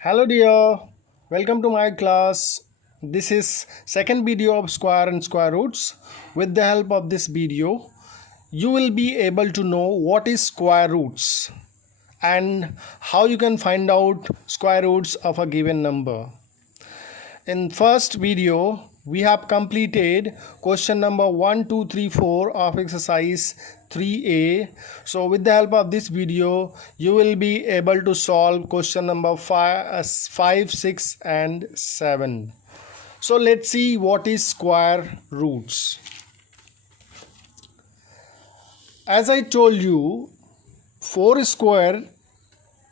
Hello dear, welcome to my class. This is second video of square and square roots. With the help of this video, you will be able to know what is square roots and how you can find out square roots of a given number. In first video, we have completed question number 1, 2, 3, 4 of exercise 3a. So with the help of this video, you will be able to solve question number 5, 6 and 7. So let's see what is square roots. As I told you, 4 square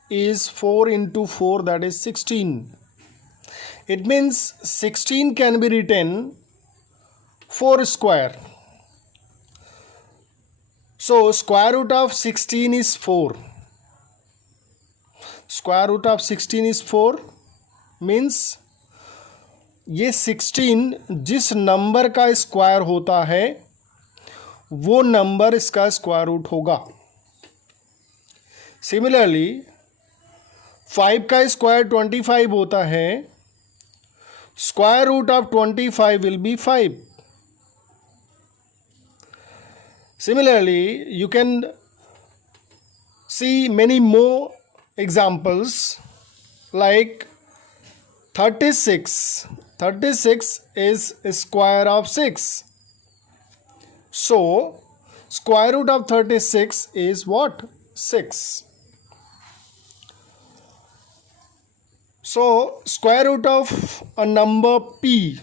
is 4 into 4, that is 16. It means 16 can be written 4 square. So square root of 16 is 4. Square root of 16 is 4 means ये 16 जिस number का square होता है वो number इसका square root होगा. Similarly 5 का square 25 होता है. Square root of 25 will be 5. Similarly, you can see many more examples like 36. 36 is square of 6. So, square root of 36 is what? 6. So, square root of a number p,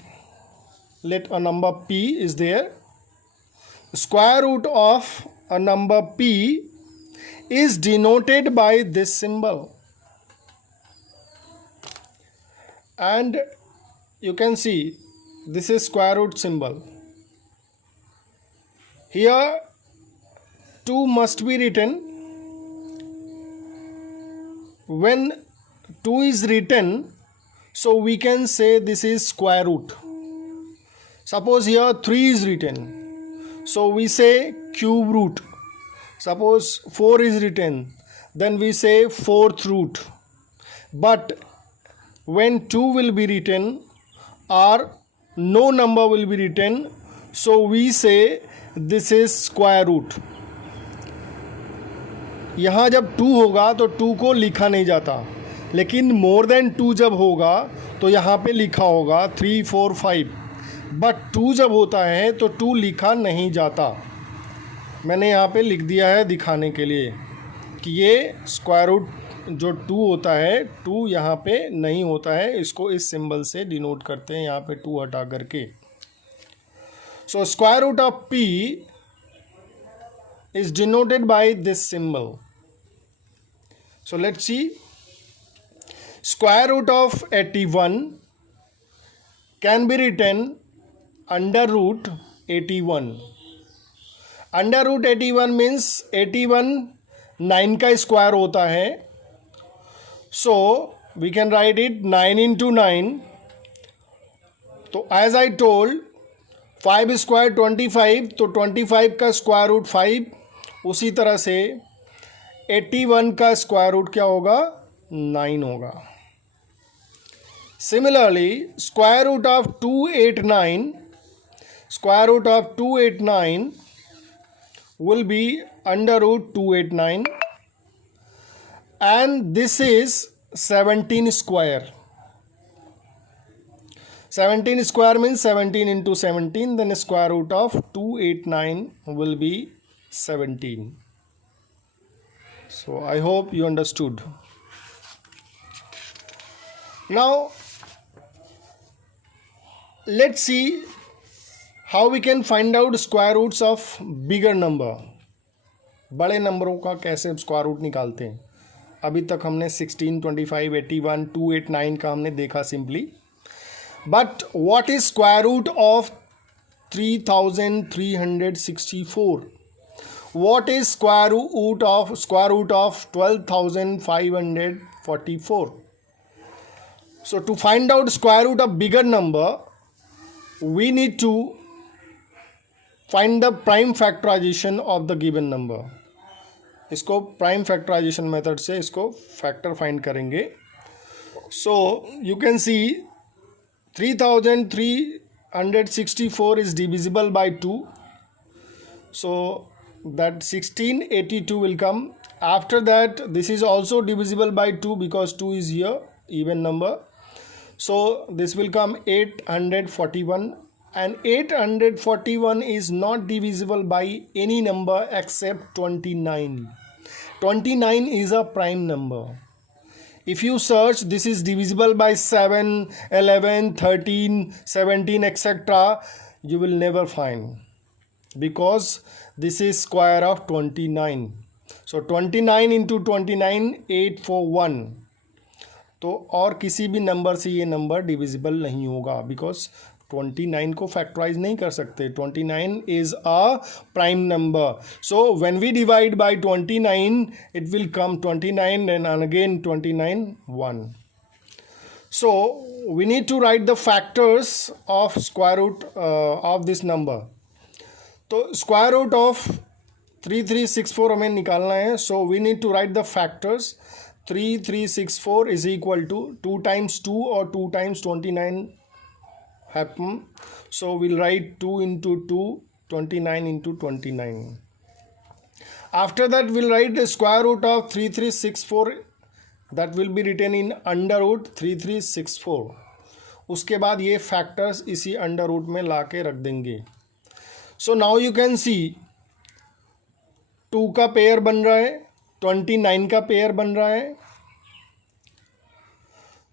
let a number p is there. Square root of a number p is denoted by this symbol. And you can see this is square root symbol. Here 2 must be written. When 2 is written, so we can say this is square root. Suppose here 3 is written, so we say cube root. Suppose 4 is written, then we say fourth root. But when 2 will be written or no number will be written, so we say this is square root. यहाँ जब 2 होगा तो 2 को लिखा नहीं जाता, लेकिन more than 2 जब होगा तो यहाँ पे लिखा होगा 3, 4, 5. बट 2 जब होता है तो 2 लिखा नहीं जाता. मैंने यहाँ पे लिख दिया है दिखाने के लिए कि ये स्क्वायर रूट जो 2 होता है 2 यहाँ पे नहीं होता है. इसको इस सिंबल से डिनोट करते हैं यहाँ पे 2 हटा करके. So square root of p is denoted by this symbol. So let's see. Square root of 81 can be written under root 81. Under root 81 means 81 9 का स्क्वायर होता है. So we can write it 9 into 9. तो as I told 5 square 25, तो 25 का square root 5. उसी तरह से 81 का स्क्वायर रूट क्या होगा? 9 होगा. Similarly, square root of 289 will be under root 289, and this is 17 square. 17 square means 17 into 17, then square root of 289 will be 17. So I hope you understood. Now let's see how we can find out square roots of bigger number. बड़े नंबरों का कैसे square root निकालते हैं. अभी तक हमने 16, 25, 81, 289 का हमने देखा simply. But what is square root of 3364? What is square root of 12,544? So to find out square root of bigger number, we need to find the prime factorization of the given number. इसको prime factorisation method से इसको factor find करेंगे. So you can see 3364 is divisible by 2. So that 1682 will come. After that, this is also divisible by 2 because 2 is here, even number. So this will come 841, and 841 is not divisible by any number except 29. 29 is a prime number. If you search this is divisible by 7, 11, 13, 17, etc., you will never find, because this is square of 29. So 29 into 29, 841. तो और किसी भी number से ये number divisible नहीं होगा, because 29 को factorise नहीं कर सकते. 29 is a prime number. So when we divide by 29 it will come 29 and again 29 1. So we need to write the factors of square root of this number. तो square root of 3364 हमें निकालना है. So we need to write the factors. 3364 is equal to 2 times 2 or 2 times 29 happen. So we'll write 2 into 2, 29 into 29. After that we'll write the square root of 3364. That will be written in under root 3364. उसके बाद ये factors इसी under root में ला के रख देंगे. So now you can सी 2 का pair बन रहा है, 29 का पेयर बन रहा है.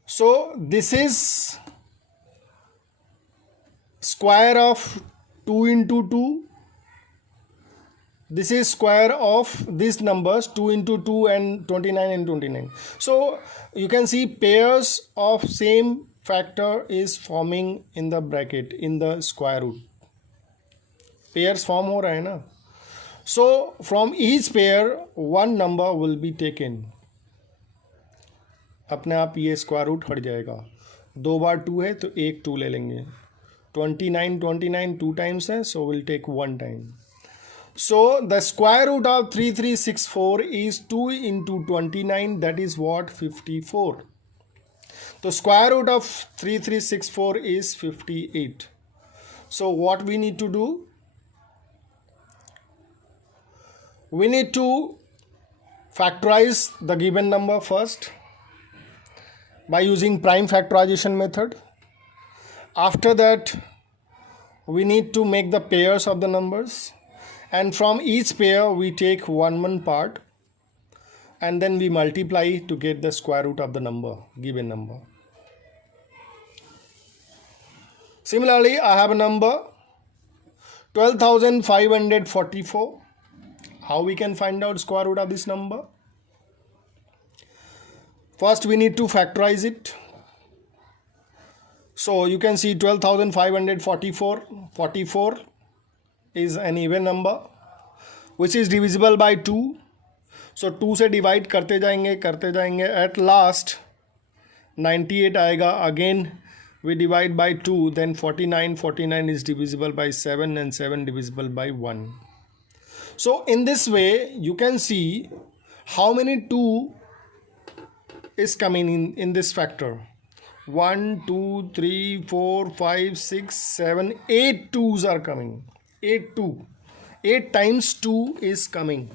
So this is square of 2 into 2. This is square of these numbers 2 into 2 and 29 and 29. So you can see pairs of same factor is forming in the bracket in the square root. Pairs form हो रहा है ना. So from each pair one number will be taken. अपने आप ये square root हट जाएगा. 2 बार 2 है तो एक 2 ले लेंगे. 29 2 times है, so we'll take 1 time. So the square root of 3364 is 2 into 29, that is what, 54. So square root of 3364 is 58. So what we need to do? We need to factorize the given number first by using prime factorization method. After that, we need to make the pairs of the numbers, and from each pair we take one part and then we multiply to get the square root of the number, given number. Similarly, I have a number 12,544. How we can find out square root of this number? First we need to factorize it. So you can see 12,544. 44 is an even number which is divisible by 2. So 2 से divide करते जाएंगे. At last 98 आएगा. Again we divide by 2, then 49 is divisible by 7 and 7 divisible by 1. So in this way you can see how many 2 is coming in this factor. 1 2 3 4 5 6 7 8 2s are coming. 8 times 2 is coming.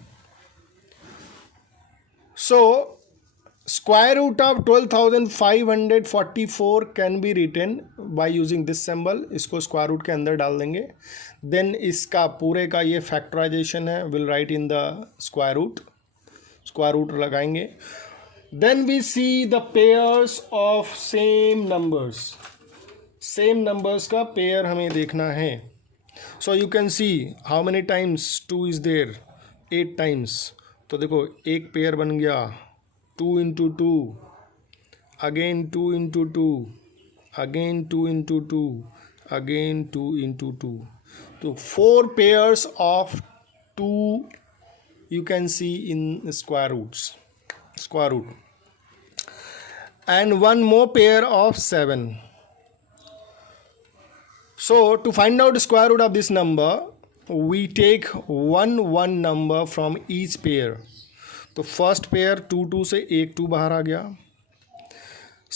So square root of 12,544 can be written by using this symbol. इसको square root के अंदर डाल देंगे. Then इसका पूरे का ये factorisation है, will write in the square root लगाएंगे. Then we see the pairs of same numbers का पेयर हमें देखना है. So you can see how many times 2 is there. 8 times. तो देखो एक पेयर बन गया. 2 into 2, again 2 into 2, again 2 into 2, again 2 into 2. So 4 pairs of 2 you can see in square root, and one more pair of 7. So to find out the square root of this number, we take one number from each pair. तो first pair 2 2 से एक 2 बाहर आ गया.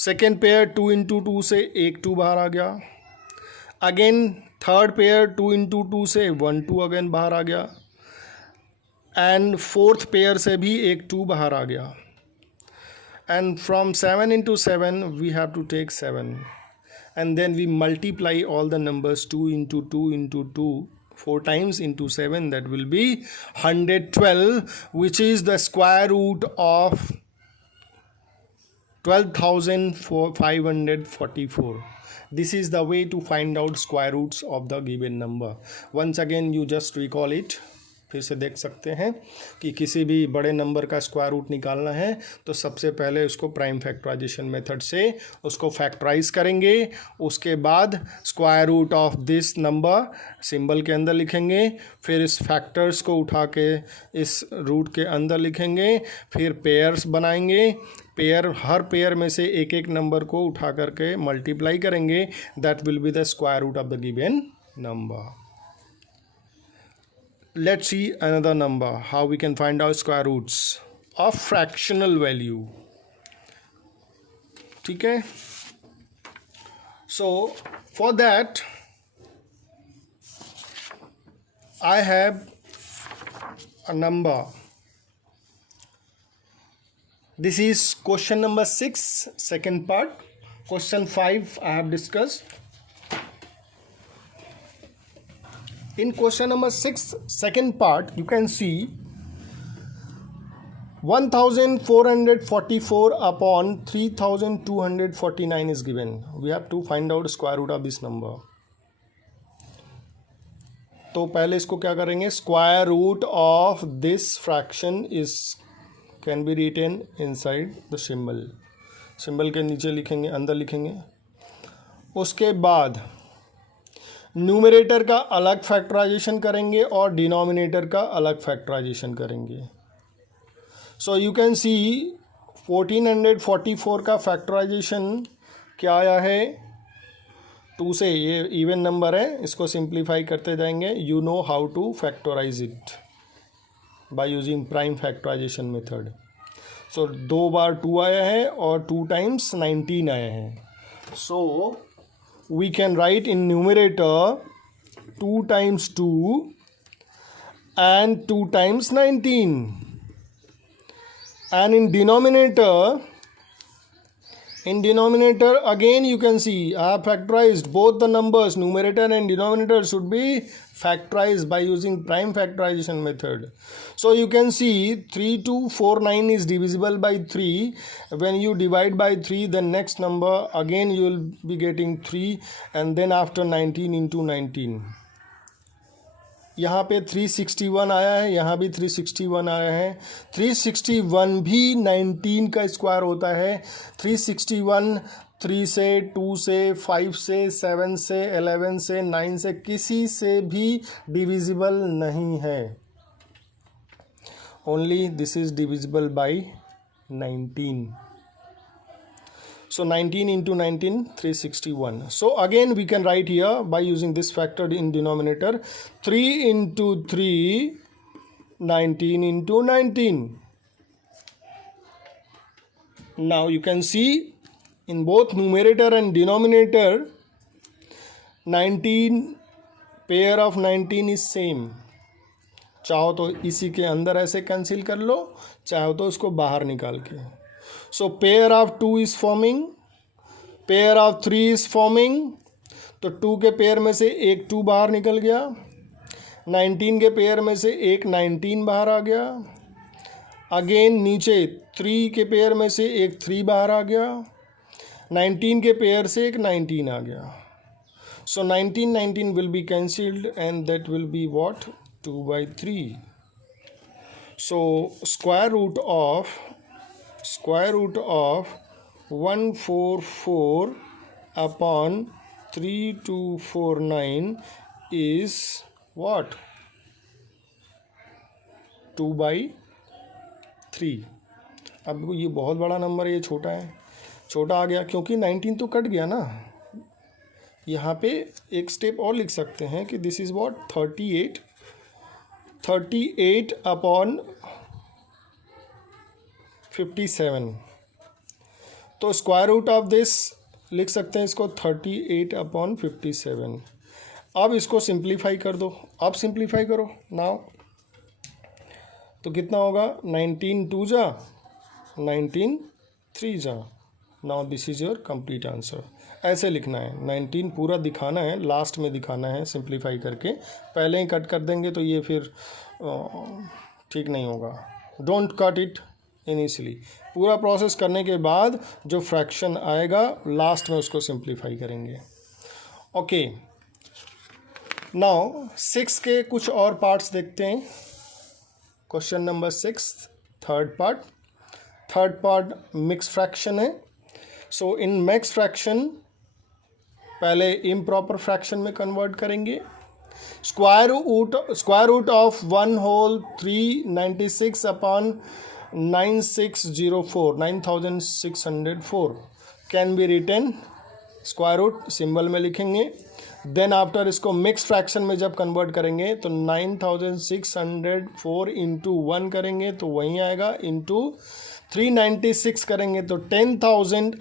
Second pair 2 into 2 से एक 2 बाहर आ गया। Again third pair 2 into 2 से 1 2 अगेन बाहर आ गया। एंड फोर्थ पेयर से भी एक 2 बाहर आ गया। And from 7 into 7 we have to take 7, and then we multiply all the numbers 2 into 2 into 2 4 times into 7, that will be 112, which is the square root of 12,544. This is the way to find out square roots of the given number. Once again you just recall it. फिर से देख सकते हैं कि किसी भी बड़े number का स्क्वायर रूट निकालना है तो सबसे पहले उसको प्राइम फैक्टराइजेशन मेथड से उसको फैक्टराइज करेंगे। उसके बाद square root of this number symbol के अंदर लिखेंगे, फिर इस फैक्टर्स को उठा के इस रूट के अंदर लिखेंगे, फिर पेयर्स बनाएंगे। हर पेयर में से एक एक नंबर को उठा करके मल्टीप्लाई करेंगे। That will be the square root of the given number. Let's see another number, how we can find out square roots of fractional value. ठीक है, so for that I have a number. This is question number 6, second part. Question 5 I have discussed. In question number 6, second part, you can see 1444 upon 3249 is given. We have to find out square root of this number. तो पहले इसको क्या करेंगे, square root of this fraction is can be written inside the symbol के नीचे लिखेंगे, अंदर लिखेंगे। उसके बाद न्यूमरेटर का अलग फैक्टराइजेशन करेंगे और डिनोमिनेटर का अलग फैक्टराइजेशन करेंगे। सो यू कैन सी 1444 का फैक्टराइजेशन क्या आया है, 2 से, ये इवन नंबर है, इसको सिंप्लीफाई करते जाएंगे। You know how to factorise it by using prime factorisation method. So 2 बार 2 आया है और 2 टाइम्स 19 आया है। सो we can write in numerator 2 times 2 and 2 times 19, and in denominator again you can see I have factorized both the numbers. Numerator and denominator should be factorized by using prime factorization method. So you can see 3249 is divisible by 3. When you divide by 3, the next number again you will be getting 3, and then after 19 into 19. यहाँ पे 361 आया है, यहाँ भी 361 आया है। 361 भी 19 का स्क्वायर होता है। 361 3 से, 2 से, 5 से, 7 से, 11 से, 9 से किसी से भी डिविजिबल नहीं है। Only this is divisible by 19. So 19 into 19, 361. So again we can write here by using this factor in denominator, 3 into 3, 19 into 19. Now you can see in both numerator and denominator 19 pair of 19 is same. चाहो तो इसी के अंदर ऐसे cancel कर लो, चाहो तो उसको बाहर निकाल के। So pair of 2 is forming, pair of 3 is forming. तो 2 के पेयर में से एक 2 बाहर निकल गया। 19 के पेयर में से एक 19 बाहर आ गया। अगेन नीचे 3 के पेयर में से एक 3 बाहर आ गया। 19 के पेयर से एक 19 आ गया। So 19 will be cancelled and that will be what? 2/3. So square root of 144 upon 3249 is what? 2/3. अब ये बहुत बड़ा नंबर है, ये छोटा है, छोटा आ गया क्योंकि 19 तो कट गया ना। यहाँ पे एक स्टेप और लिख सकते हैं कि दिस इज़ व्हाट, 38 अपॉन 57। तो स्क्वायर रूट ऑफ दिस लिख सकते हैं इसको 38/57। अब इसको सिंप्लीफाई कर दो, अब सिंप्लीफाई करो नाउ, तो कितना होगा 19 2 जा 19 3 जा। Now this is your complete answer. ऐसे लिखना है, 19 पूरा दिखाना है, लास्ट में दिखाना है सिंप्लीफाई करके, पहले ही कट कर देंगे तो ये फिर ठीक नहीं होगा। डोंट कट इट इनिशियली, पूरा प्रोसेस करने के बाद जो फ्रैक्शन आएगा लास्ट में उसको सिंप्लीफाई करेंगे। ओके, नाउ 6 के कुछ और पार्ट्स देखते हैं। Question number 6, third part mix fraction है। सो इन मिक्स फ्रैक्शन पहले इम्प्रॉपर फ्रैक्शन में कन्वर्ट करेंगे। Square root of 1 whole 396/9604 9604 can be written, square root symbol में लिखेंगे। देन आफ्टर इसको मिक्स फ्रैक्शन में जब कन्वर्ट करेंगे तो 9604 इंटू 1 करेंगे तो वहीं आएगा, इंटू 396 करेंगे तो 10,000/9